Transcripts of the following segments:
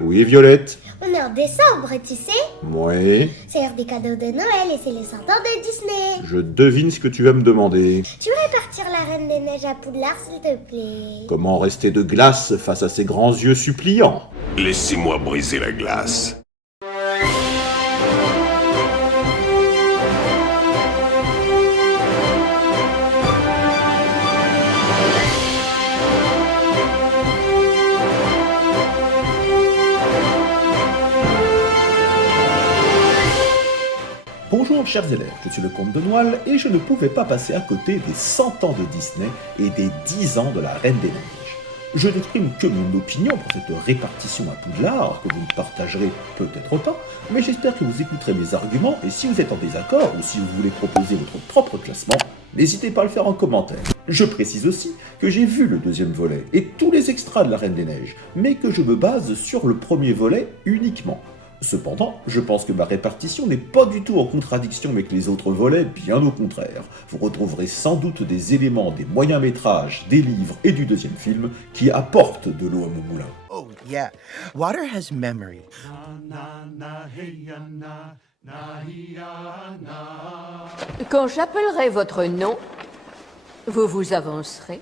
Oui, Violette. On est en décembre, tu sais. Oui. C'est l'heure des cadeaux de Noël et c'est les 100 ans de Disney. Je devine ce que tu vas me demander. Tu veux partir la Reine des Neiges à Poudlard, s'il te plaît? Comment rester de glace face à ces grands yeux suppliants? Laissez-moi briser la glace. Bonjour chers élèves, je suis le comte de Noël et je ne pouvais pas passer à côté des 100 ans de Disney et des 10 ans de la Reine des Neiges. Je n'exprime que mon opinion pour cette répartition à Poudlard, que vous ne partagerez peut-être pas, mais j'espère que vous écouterez mes arguments et si vous êtes en désaccord ou si vous voulez proposer votre propre classement, n'hésitez pas à le faire en commentaire. Je précise aussi que j'ai vu le deuxième volet et tous les extras de la Reine des Neiges, mais que je me base sur le premier volet uniquement. Cependant, je pense que ma répartition n'est pas du tout en contradiction avec les autres volets, bien au contraire. Vous retrouverez sans doute des éléments des moyens métrages, des livres et du deuxième film qui apportent de l'eau à mon moulin. Oh, yeah. Water has memory. Quand j'appellerai votre nom, vous vous avancerez.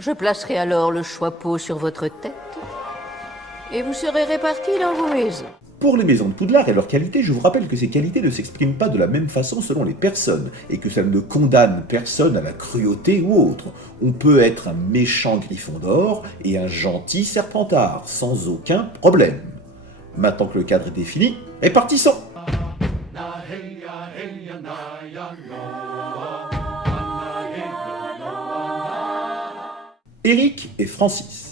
Je placerai alors le choix-peau sur votre tête. Et vous serez répartis dans vos maisons. Pour les maisons de Poudlard et leur qualité, je vous rappelle que ces qualités ne s'expriment pas de la même façon selon les personnes, et que ça ne condamne personne à la cruauté ou autre. On peut être un méchant Gryffondor et un gentil Serpentard, sans aucun problème. Maintenant que le cadre est défini, répartissons! Eric et Francis.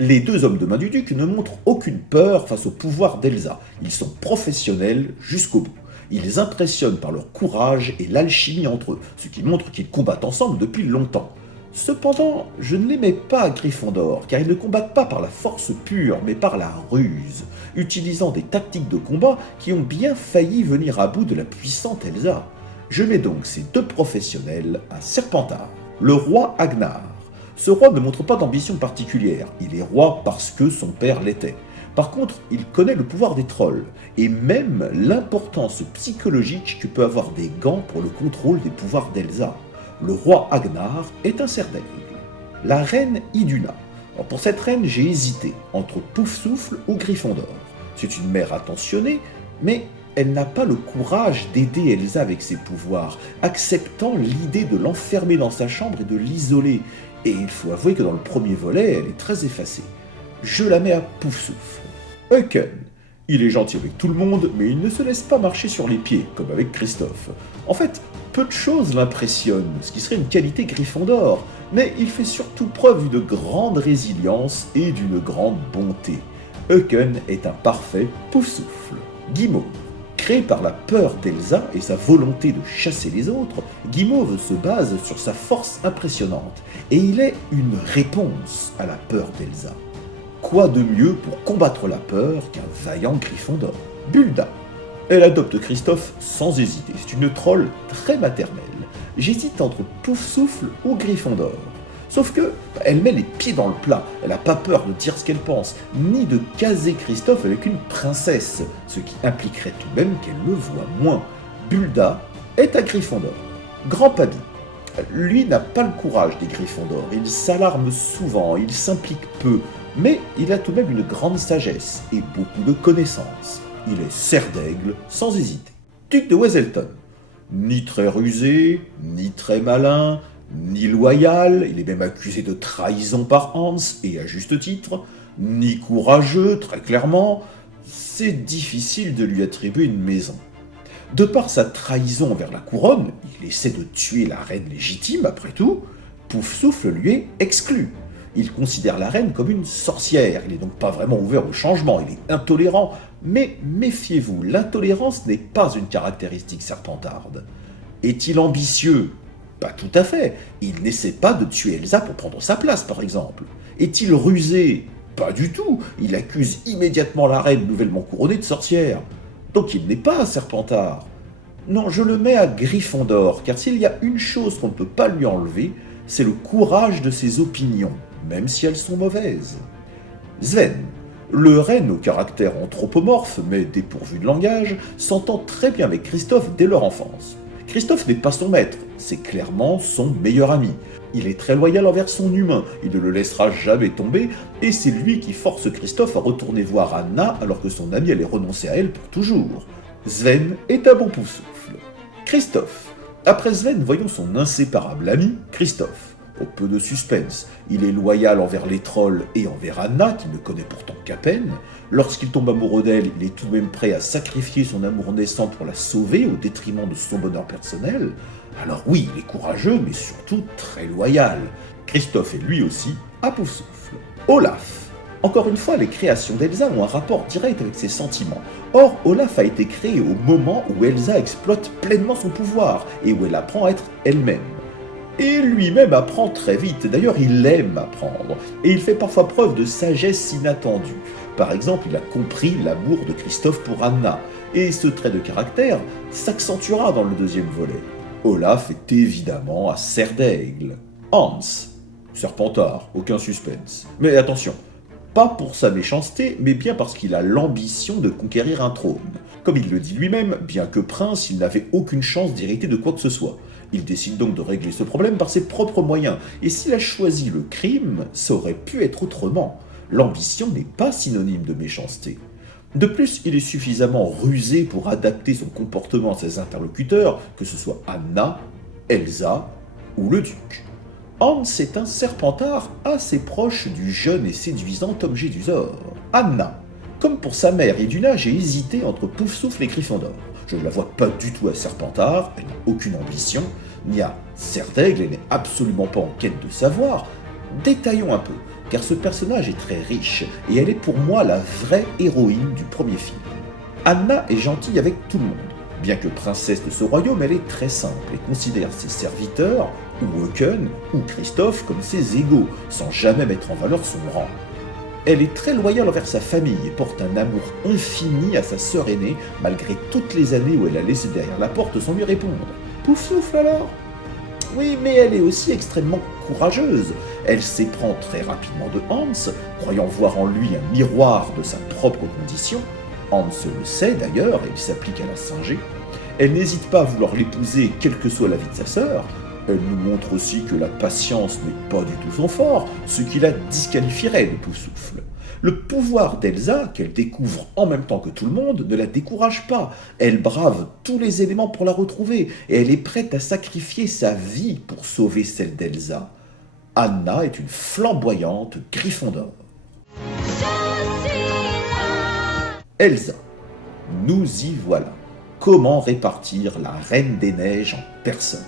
Les deux hommes de main du duc ne montrent aucune peur face au pouvoir d'Elsa. Ils sont professionnels jusqu'au bout. Ils impressionnent par leur courage et l'alchimie entre eux, ce qui montre qu'ils combattent ensemble depuis longtemps. Cependant, je ne l'aimais pas à Gryffondor, car ils ne combattent pas par la force pure, mais par la ruse, utilisant des tactiques de combat qui ont bien failli venir à bout de la puissante Elsa. Je mets donc ces deux professionnels à Serpentard, le roi Agnar. Ce roi ne montre pas d'ambition particulière, il est roi parce que son père l'était. Par contre, il connaît le pouvoir des trolls, et même l'importance psychologique que peut avoir des gants pour le contrôle des pouvoirs d'Elsa. Le roi Agnar est un cerf-d'aigle. La reine Iduna. Alors pour cette reine, j'ai hésité entre Poufsouffle ou Gryffondor. C'est une mère attentionnée, mais elle n'a pas le courage d'aider Elsa avec ses pouvoirs, acceptant l'idée de l'enfermer dans sa chambre et de l'isoler. Et il faut avouer que dans le premier volet, elle est très effacée. Je la mets à Poufsouffle. Eucken. Il est gentil avec tout le monde, mais il ne se laisse pas marcher sur les pieds, comme avec Christophe. En fait, peu de choses l'impressionnent, ce qui serait une qualité Gryffondor, mais il fait surtout preuve d'une grande résilience et d'une grande bonté. Eucken est un parfait Poufsouffle. Guimauve. Créé par la peur d'Elsa et sa volonté de chasser les autres, Guimauve se base sur sa force impressionnante, et il est une réponse à la peur d'Elsa. Quoi de mieux pour combattre la peur qu'un vaillant Gryffondor? Bulda. Elle adopte Christophe sans hésiter, c'est une troll très maternelle. J'hésite entre Poufsouffle ou Gryffondor. Sauf que, elle met les pieds dans le plat, elle n'a pas peur de dire ce qu'elle pense, ni de caser Christophe avec une princesse, ce qui impliquerait tout de même qu'elle le voit moins. Bulda est à Gryffondor. Grand Pabi. Lui n'a pas le courage des Gryffondor, il s'alarme souvent, il s'implique peu, mais il a tout de même une grande sagesse et beaucoup de connaissances. Il est cerf d'aigle sans hésiter. Duc de Weselton. Ni très rusé, ni très malin, ni loyal, il est même accusé de trahison par Hans, et à juste titre, ni courageux, très clairement, c'est difficile de lui attribuer une maison. De par sa trahison envers la couronne, il essaie de tuer la reine légitime, après tout, Poufsouffle lui est exclu. Il considère la reine comme une sorcière, il n'est donc pas vraiment ouvert au changement, il est intolérant, mais méfiez-vous, l'intolérance n'est pas une caractéristique serpentarde. Est-il ambitieux ? Pas tout à fait. Il n'essaie pas de tuer Elsa pour prendre sa place, par exemple. Est-il rusé? Pas du tout. Il accuse immédiatement la reine nouvellement couronnée de sorcière. Donc il n'est pas un Serpentard. Non, je le mets à Gryffondor, car s'il y a une chose qu'on ne peut pas lui enlever, c'est le courage de ses opinions, même si elles sont mauvaises. Sven. Le renne au caractère anthropomorphe, mais dépourvu de langage, s'entend très bien avec Kristoff dès leur enfance. Kristoff n'est pas son maître, c'est clairement son meilleur ami. Il est très loyal envers son humain, il ne le laissera jamais tomber, et c'est lui qui force Kristoff à retourner voir Anna alors que son ami allait renoncer à elle pour toujours. Sven est un bon pouf-souffle. Kristoff. Après Sven, voyons son inséparable ami, Kristoff. Au peu de suspense, il est loyal envers les trolls et envers Anna, qui ne connaît pourtant qu'à peine. Lorsqu'il tombe amoureux d'elle, il est tout de même prêt à sacrifier son amour naissant pour la sauver au détriment de son bonheur personnel. Alors oui, il est courageux, mais surtout très loyal. Kristoff est lui aussi à pouf-souffle. Olaf. Encore une fois, les créations d'Elsa ont un rapport direct avec ses sentiments. Or, Olaf a été créé au moment où Elsa exploite pleinement son pouvoir et où elle apprend à être elle-même. Et lui-même apprend très vite, d'ailleurs il aime apprendre, et il fait parfois preuve de sagesse inattendue. Par exemple, il a compris l'amour de Kristoff pour Anna, et ce trait de caractère s'accentuera dans le deuxième volet. Olaf est évidemment à serre d'aigle. Hans, Serpentard, aucun suspense. Mais attention, pas pour sa méchanceté, mais bien parce qu'il a l'ambition de conquérir un trône. Comme il le dit lui-même, bien que prince, il n'avait aucune chance d'hériter de quoi que ce soit. Il décide donc de régler ce problème par ses propres moyens, et s'il a choisi le crime, ça aurait pu être autrement. L'ambition n'est pas synonyme de méchanceté. De plus, il est suffisamment rusé pour adapter son comportement à ses interlocuteurs, que ce soit Anna, Elsa ou le duc. Hans est un serpentard assez proche du jeune et séduisant Tom Jedusor. Anna. Comme pour sa mère Iduna, j'ai hésité entre Poufsouffle et Gryffondor. Je ne la vois pas du tout à Serpentard, elle n'a aucune ambition, ni à Serre d'Aigle, elle n'est absolument pas en quête de savoir. Détaillons un peu, car ce personnage est très riche, et elle est pour moi la vraie héroïne du premier film. Anna est gentille avec tout le monde. Bien que princesse de ce royaume, elle est très simple et considère ses serviteurs, ou Euken, ou Kristoff, comme ses égaux, sans jamais mettre en valeur son rang. Elle est très loyale envers sa famille et porte un amour infini à sa sœur aînée, malgré toutes les années où elle a laissé derrière la porte sans lui répondre. Poufsouffle alors ? Oui, mais elle est aussi extrêmement courageuse. Elle s'éprend très rapidement de Hans, croyant voir en lui un miroir de sa propre condition. Hans le sait d'ailleurs, et il s'applique à la singer. Elle n'hésite pas à vouloir l'épouser, quelle que soit la vie de sa sœur. Elle nous montre aussi que la patience n'est pas du tout son fort, ce qui la disqualifierait de Poufsouffle. Le pouvoir d'Elsa, qu'elle découvre en même temps que tout le monde, ne la décourage pas. Elle brave tous les éléments pour la retrouver, et elle est prête à sacrifier sa vie pour sauver celle d'Elsa. Anna est une flamboyante Gryffondor. Elsa. Nous y voilà. Comment répartir la Reine des Neiges en personne ?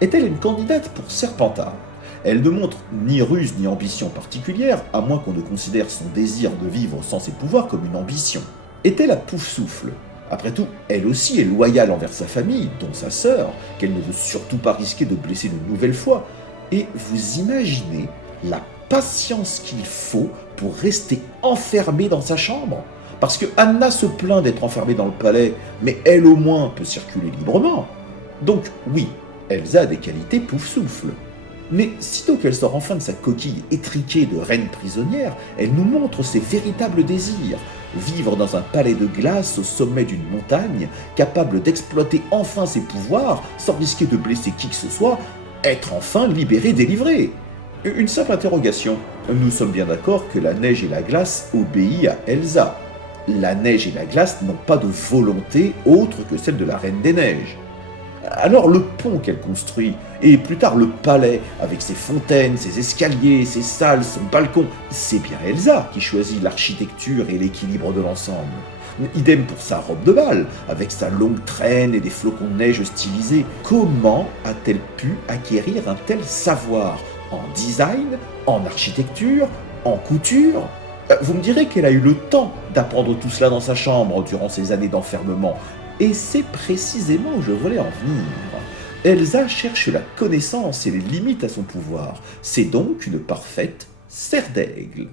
Est-elle une candidate pour Serpentard ? Elle ne montre ni ruse ni ambition particulière, à moins qu'on ne considère son désir de vivre sans ses pouvoirs comme une ambition. Est-elle à Poufsouffle ? Après tout, elle aussi est loyale envers sa famille, dont sa sœur, qu'elle ne veut surtout pas risquer de blesser une nouvelle fois. Et vous imaginez la patience qu'il faut pour rester enfermée dans sa chambre ? Parce que Anna se plaint d'être enfermée dans le palais, mais elle au moins peut circuler librement. Donc oui, Elsa a des qualités Poufsouffle. Mais sitôt qu'elle sort enfin de sa coquille étriquée de reine prisonnière, elle nous montre ses véritables désirs. Vivre dans un palais de glace au sommet d'une montagne, capable d'exploiter enfin ses pouvoirs sans risquer de blesser qui que ce soit, être enfin libérée, délivrée. Une simple interrogation. Nous sommes bien d'accord que la neige et la glace obéissent à Elsa. La neige et la glace n'ont pas de volonté autre que celle de la Reine des Neiges. Alors le pont qu'elle construit, et plus tard le palais, avec ses fontaines, ses escaliers, ses salles, son balcon, c'est bien Elsa qui choisit l'architecture et l'équilibre de l'ensemble. Idem pour sa robe de bal, avec sa longue traîne et des flocons de neige stylisés. Comment a-t-elle pu acquérir un tel savoir en design, en architecture, en couture ? Vous me direz qu'elle a eu le temps d'apprendre tout cela dans sa chambre durant ses années d'enfermement. Et c'est précisément où je voulais en venir. Elsa cherche la connaissance et les limites à son pouvoir. C'est donc une parfaite serre d'aigle.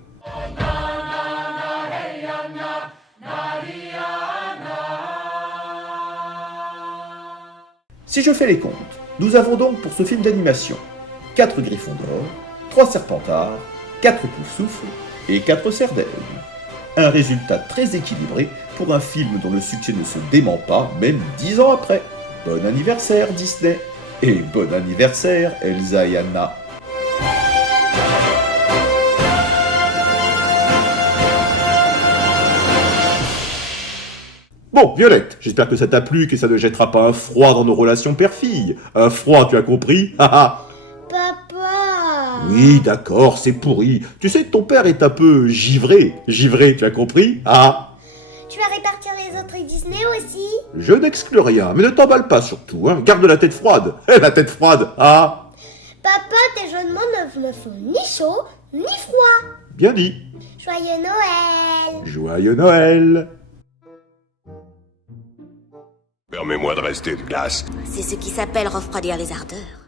Si je fais les comptes, nous avons donc pour ce film d'animation 4 Gryffondor, 3 Serpentards, 4 Poufsouffle et 4 serres d'aigle. Un résultat très équilibré pour un film dont le succès ne se dément pas, même 10 ans après. Bon anniversaire Disney. Et bon anniversaire Elsa et Anna. Bon, Violette, j'espère que ça t'a plu, que ça ne jettera pas un froid dans nos relations père-fille. Un froid, tu as compris? Haha. Papa. Oui, d'accord, c'est pourri. Tu sais, ton père est un peu givré. Givré, tu as compris? Ah. Tu vas répartir les autres Disney aussi? Je n'exclus rien, mais ne t'emballe pas surtout, hein. Garde la tête froide. La tête froide, ah. Papa, tes jeux de mots ne me font ni chaud, ni froid. Bien dit. Joyeux Noël. Joyeux Noël. Permets-moi de rester de glace. C'est ce qui s'appelle refroidir les ardeurs.